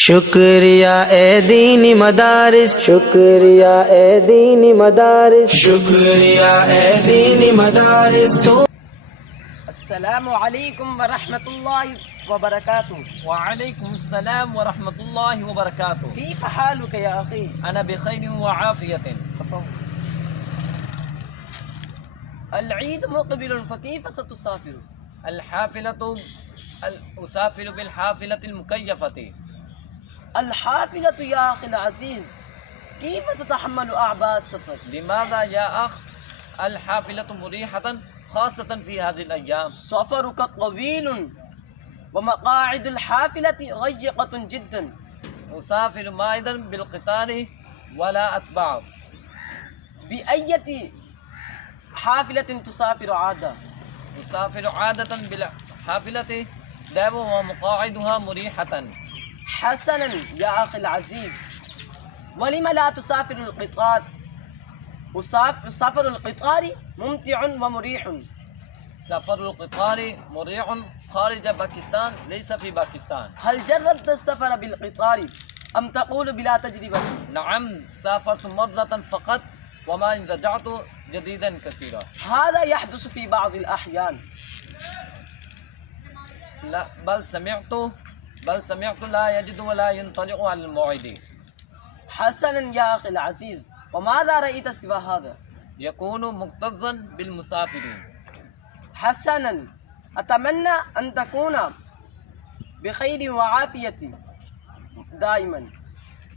شکریہ اے دینی مدارس، شکریہ اے دینی مدارس، شکریہ اے دینی مدارس تو۔ السلام علیکم ورحمۃ اللہ وبرکاتہ۔ وعليكم السلام ورحمة الله وبركاته. كيف حالك يا أخي؟ أنا بخير وعافية. العيد مقبل فكيف ستسافر؟ أسافر بالحافلة المكيفة. الحافلة يا أخي العزيز، كيف تتحمل أعباء السفر؟ لماذا يا أخ؟ الحافلة مريحة خاصة في هذه الأيام. سفرك طويل ومقاعد الحافلة ضيقة جدا. أسافر أيضا بالقطار ولا أتبع. بأية حافلة تسافر عادة؟ أسافر عادة بالحافلة دائما ومقاعدها مريحة. حسنا يا أخي العزيز، ولم لا تسافر القطار؟ سفر القطار ممتع ومريح. سفر القطار مريح خارج باكستان ليس في باكستان. هل جربت السفر بالقطار أم تقول بلا تجربة؟ نعم، سافرت مرة فقط وما رجعت جديدا كثيرا. هذا يحدث في بعض الأحيان. لا بل سمعت لا يجد ولا ينطلق على الموعد. حسنا يا أخي العزيز، وماذا رأيت سوى هذا؟ يكون مكتظا بالمسافرين. حسنا، أتمنى أن تكون بخير وعافية دائما.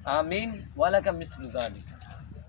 آمين ولك مثل ذلك.